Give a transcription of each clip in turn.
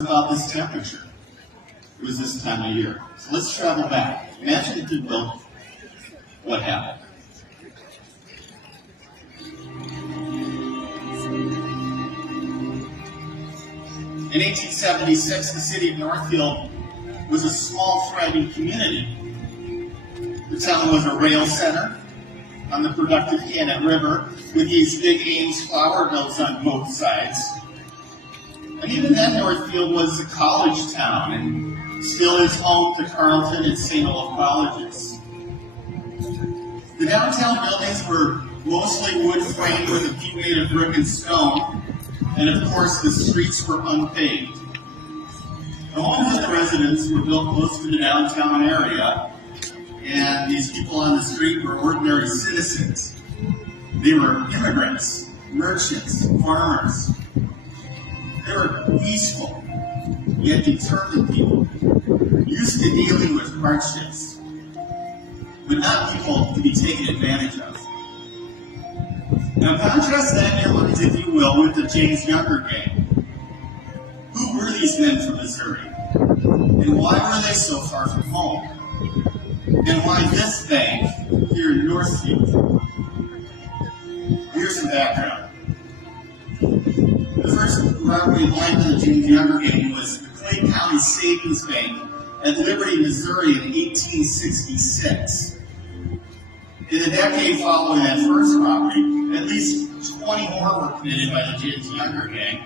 About this temperature. It was this time of year. So let's travel back. Imagine if you built what happened. In 1876, the city of Northfield was a small, thriving community. The town was a rail center on the productive Cannon River with these big Ames flour mills on both sides. And even then, Northfield was a college town and still is home to Carleton and St. Olaf colleges. The downtown buildings were mostly wood framed with a few made of brick and stone, and of course the streets were unpaved. The homes of the residents were built close to the downtown area, and these people on the street were ordinary citizens. They were immigrants, merchants, farmers. They were peaceful, yet determined people, used to dealing with hardships, but not people to be taken advantage of. Now contrast that in your minds, if you will, with the James Younger gang. Who were these men from Missouri? And why were they so far from home? And why this bank here in Northfield? Here's some background. The first robbery like the James Younger gang was the Clay County Savings Bank at Liberty, Missouri in 1866. In the decade following that first robbery, at least 20 more were committed by the James Younger gang,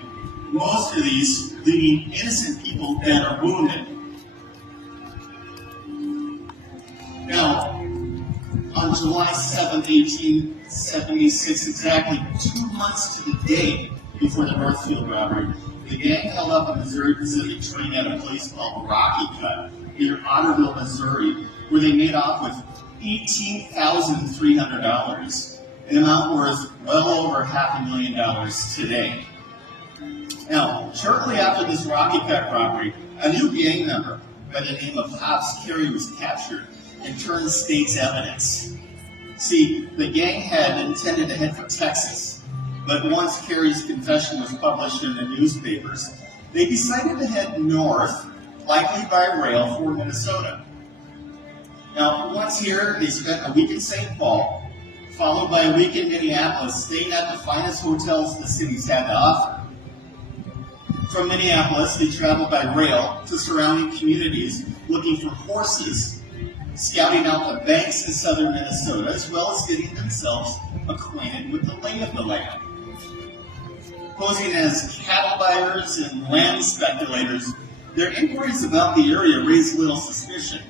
most of these leaving innocent people dead or wounded. Now, on July 7, 1876, exactly 2 months to the day before the Northfield robbery, the gang held up a Missouri Pacific train at a place called Rocky Cut near Otterville, Missouri, where they made off with $18,300, an amount worth well over $500,000 today. Now, shortly after this Rocky Cut robbery, a new gang member by the name of Hobbs Carey was captured and turned state's evidence. See, the gang had intended to head for Texas, but once Carey's confession was published in the newspapers, they decided to head north, likely by rail, for Minnesota. Now, once here, they spent a week in St. Paul, followed by a week in Minneapolis, staying at the finest hotels the cities had to offer. From Minneapolis, they traveled by rail to surrounding communities looking for horses, scouting out the banks in southern Minnesota, as well as getting themselves acquainted with the lay of the land. Posing as cattle buyers and land speculators, their inquiries about the area raised little suspicion.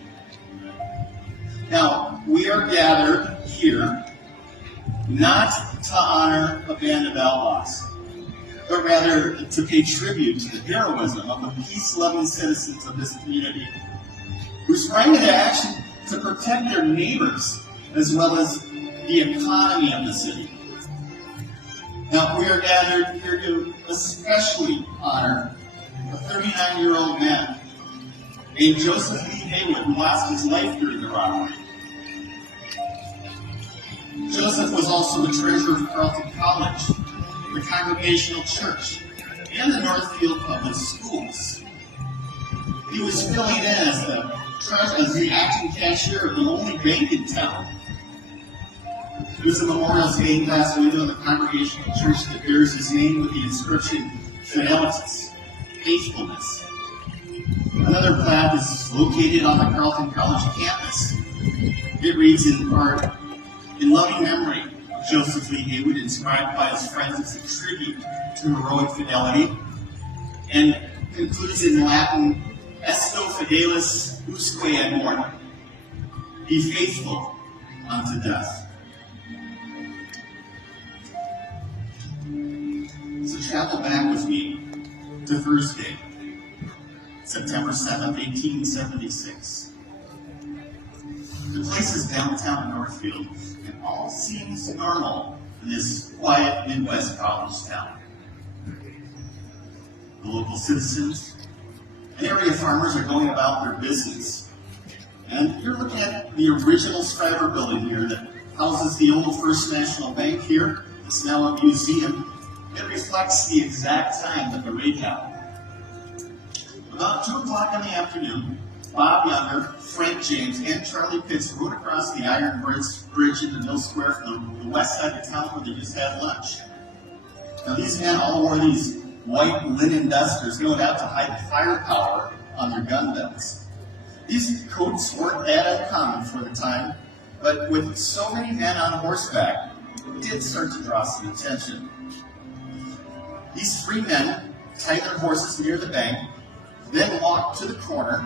Now, we are gathered here not to honor a band of outlaws, but rather to pay tribute to the heroism of the peace-loving citizens of this community who sprang into action to protect their neighbors as well as the economy of the city. Now, we are gathered here to especially honor a 39-year-old man named Joseph Lee Haywood, who lost his life during the robbery. Joseph was also the treasurer of Carleton College, the Congregational Church, and the Northfield Public Schools. He was filling in as the acting cashier of the only bank in town. There's a memorial stained glass window in the Congregational Church that bears his name with the inscription, Fidelitas, faithfulness. Another plaque is located on the Carleton College campus. It reads in part, "In loving memory of Joseph Lee Haywood, inscribed by his friends as a tribute to heroic fidelity," and concludes in Latin, "Esto fidelis usque ad mortem," be faithful unto death. So travel back with me to Thursday, September 7th, 1876. The place is downtown Northfield, and all seems normal in this quiet Midwest college town. The local citizens and area farmers are going about their business. And you're looking at the original Schreiber building here that houses the old First National Bank here. It's now a museum. It reflects the exact time that the raid happened. About 2 o'clock in the afternoon, Bob Younger, Frank James, and Charlie Pitts rode across the Iron Bridge into Mill Square from the west side of town where they just had lunch. Now these men all wore these white linen dusters, no doubt to hide the firepower on their gun belts. These coats weren't that uncommon for the time, but with so many men on horseback, it did start to draw some attention. These 3 men tied their horses near the bank, then walked to the corner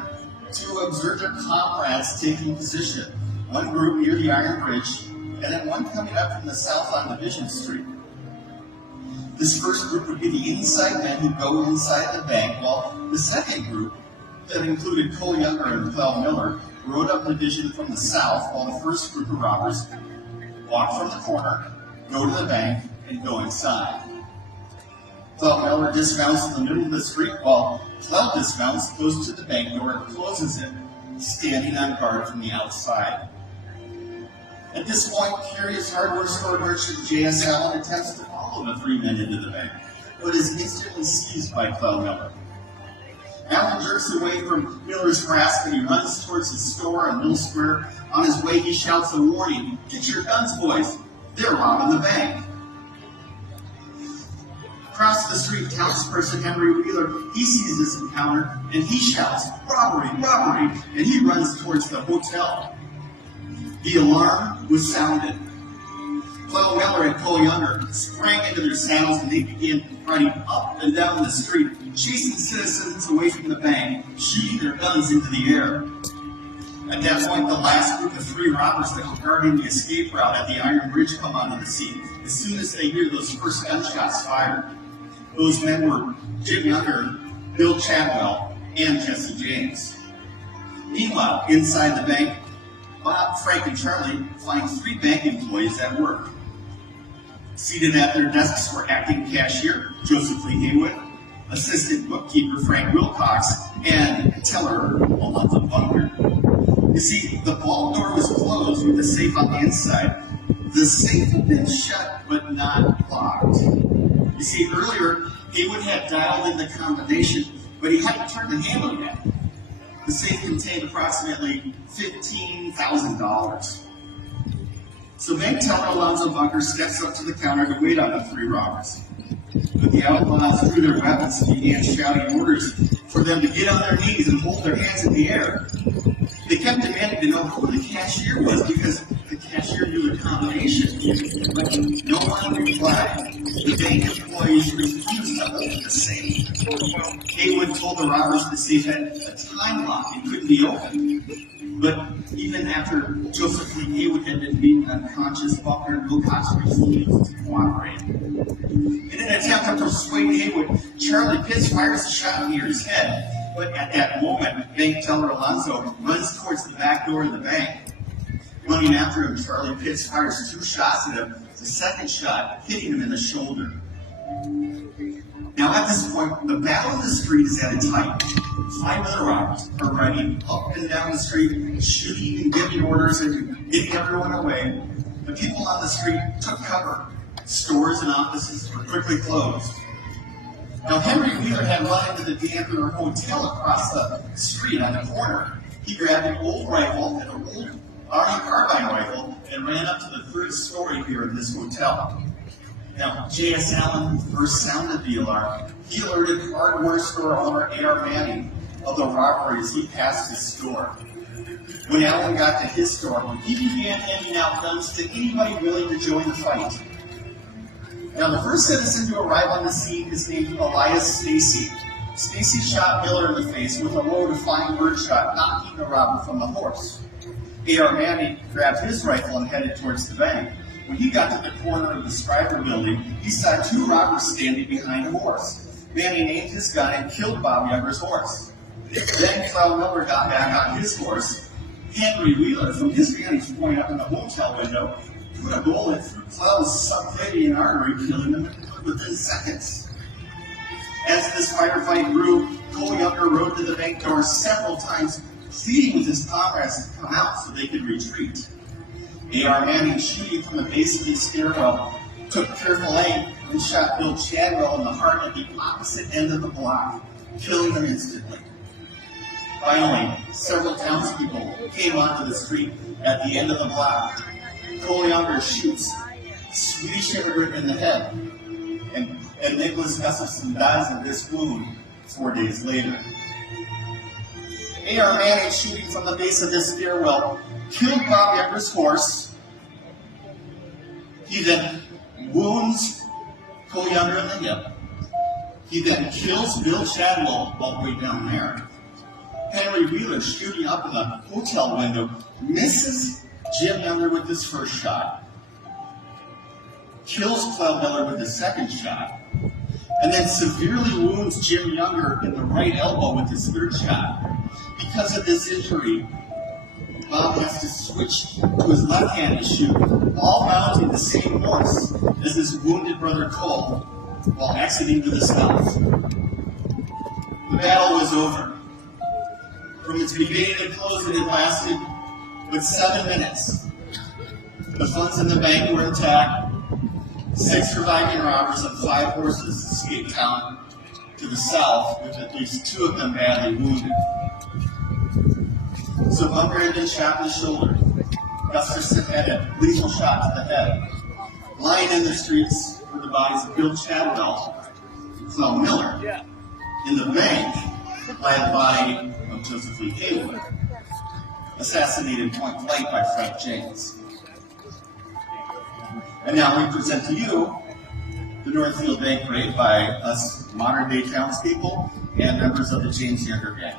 to observe their comrades taking position. One group near the Iron Bridge, and then one coming up from the south on Division Street. This first group would be the inside men who go inside the bank, while the second group, that included Cole Younger and Clell Miller, rode up Division from the south, while the first group of robbers walk from the corner, go to the bank, and go inside. Clell Miller dismounts in the middle of the street, while Clell dismounts, goes to the bank door, and closes it, standing on guard from the outside. At this point, curious hardware store merchant J.S. Allen attempts to follow the 3 men into the bank, but is instantly seized by Clell Miller. Allen jerks away from Miller's grasp and he runs towards his store in Mill Square. On his way, he shouts a warning, "Get your guns, boys! They're robbing the bank!" Across the street, townsperson Henry Wheeler, he sees this encounter and he shouts, "Robbery! Robbery!" and he runs towards the hotel. The alarm was sounded. Clell Miller and Cole Younger sprang into their saddles and they began running up and down the street, chasing citizens away from the bank, shooting their guns into the air. At that point, the last group of 3 robbers that were guarding the escape route at the Iron Bridge come onto the scene as soon as they hear those first gunshots fired. Those men were Jim Younger, Bill Chadwell, and Jesse James. Meanwhile, inside the bank, Bob, Frank, and Charlie find 3 bank employees at work. Seated at their desks were acting cashier Joseph Lee Haywood, assistant bookkeeper Frank Wilcox, and teller Alonzo Bunker. You see, the vault door was closed with the safe on the inside. The safe had been shut but not locked. You see, earlier, Haywood had dialed in the combination, but he hadn't turned the handle yet. The safe contained approximately $15,000. So bank teller Alonzo Bunker steps up to the counter to wait on the 3 robbers. But the outlaws drew their weapons and began shouting orders for them to get on their knees and hold their hands in the air. They kept demanding to know who the cashier was because the cashier knew the combination. But no one replied. The bank employees refused to open the safe. Haywood told the robbers the safe had a time lock and couldn't be opened. But even after Joseph Lee Haywood had been beaten unconscious, Bunker and Wilcox refused to cooperate. In an attempt to persuade Haywood, Charlie Pitts fires a shot near his head. But at that moment, bank teller Alonzo runs towards the back door of the bank. Running after him, Charlie Pitts fires 2 shots at him, the second shot hitting him in the shoulder. Now at this point, the battle in the street is at its height. 5 other robbers are running up and down the street, shooting and giving orders and getting everyone away. The people on the street took cover. Stores and offices were quickly closed. Now Henry Wheeler had run into the D'Anthony Hotel across the street on the corner. He grabbed an old rifle, an old Army carbine rifle, and ran up to the 3rd story here in this hotel. Now, J.S. Allen first sounded the alarm. He alerted hardware store owner A.R. Manning of the robbery as he passed his store. When Allen got to his store, he began handing out guns to anybody willing to join the fight. Now, the first citizen to arrive on the scene is named Elias Stacy. Stacy shot Miller in the face with a low-defying birdshot, knocking the robber from the horse. A.R. Manning grabbed his rifle and headed towards the bank. When he got to the corner of the Scriber building, he saw 2 robbers standing behind a horse. Manning aimed his gun and killed Bob Younger's horse. Then Clell Miller got back on his horse. Henry Wheeler, from his vantage point up in the hotel window, put a bullet through Clell's subclavian artery, killing him within seconds. As this firefight grew, Cole Younger rode to the bank door several times, pleading with his comrades to come out so they could retreat. A.R. Manning, shooting from the base of the stairwell, took careful aim and shot Bill Chadwell in the heart at the opposite end of the block, killing him instantly. Finally, several townspeople came onto the street at the end of the block. Cole Younger shoots Swedish immigrant in the head, and Nicholas Gustafson dies of this wound 4 days later. A.R. Manning, shooting from the base of this stairwell, killed Bob Younger's horse. He then wounds Cole Younger in the hip. He then kills Bill Chadwell all the way down there. Henry Wheeler, shooting up in the hotel window, misses Jim Younger with his first shot, kills Clell Miller with his second shot, and then severely wounds Jim Younger in the right elbow with his third shot. Because of this injury, Bob has to switch to his left-handed shoot, all mounting the same horse as his wounded brother Cole, while exiting to the south. The battle was over. From its beginning to close, it had lasted but 7 minutes. The funds in the bank were intact. 6 surviving robbers and 5 horses escaped town to the south, with at least 2 of them badly wounded. So Bunker had been shot in the shoulder. Gustafson had a lethal shot to the head. Lying in the streets were the bodies of Bill Chadwell and Clell Miller. In the bank lay the body of Joseph Lee Haywood, assassinated point blank by Frank James. And now we present to you the Northfield Bank Parade by us modern-day townspeople and members of the James Younger Gang.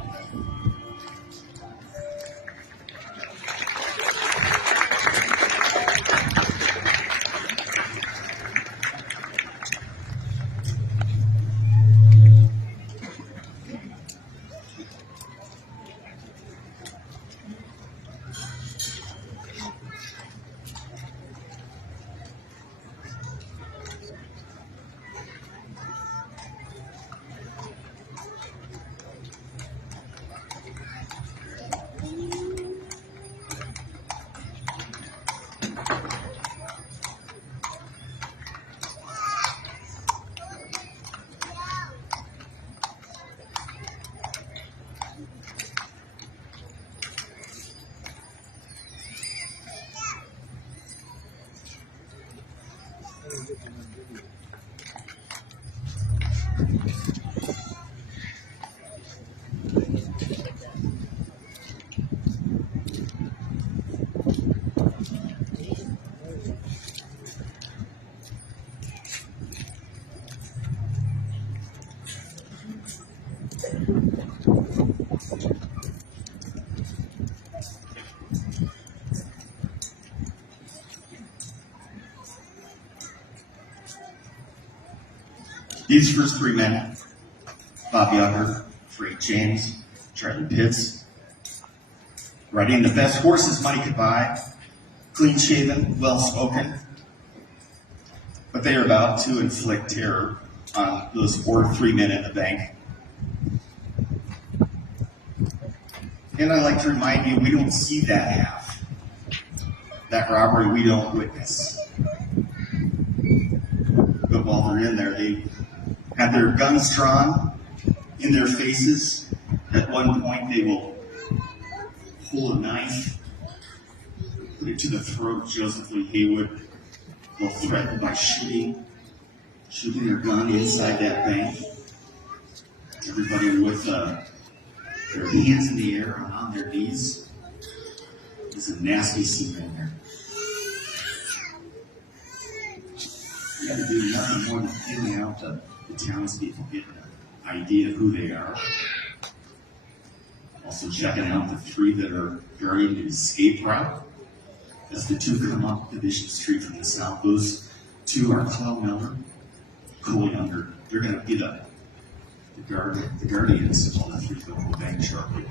These first 3 men, Bob Younger, Frank James, Charlie Pitts, riding the best horses money could buy, clean-shaven, well-spoken, but they are about to inflict terror on those 3 men in the bank. And I'd like to remind you, we don't see that half. That robbery we don't witness. But while they're in there, they have their guns drawn in their faces. At one point, they will pull a knife, put it to the throat of Joseph Lee Haywood. They'll threaten by shooting their gun inside that bank. Everybody with their hands in the air and on their knees. There's a nasty scene in there. You got to do nothing more than feeling out the townspeople, get an idea of who they are. Also checking out the 3 that are varying the escape route. As the 2 come up Division Street from the south, those 2 are Clell Miller, Cole Younger. They're going to be the guardians of all the 3 local bank shortly.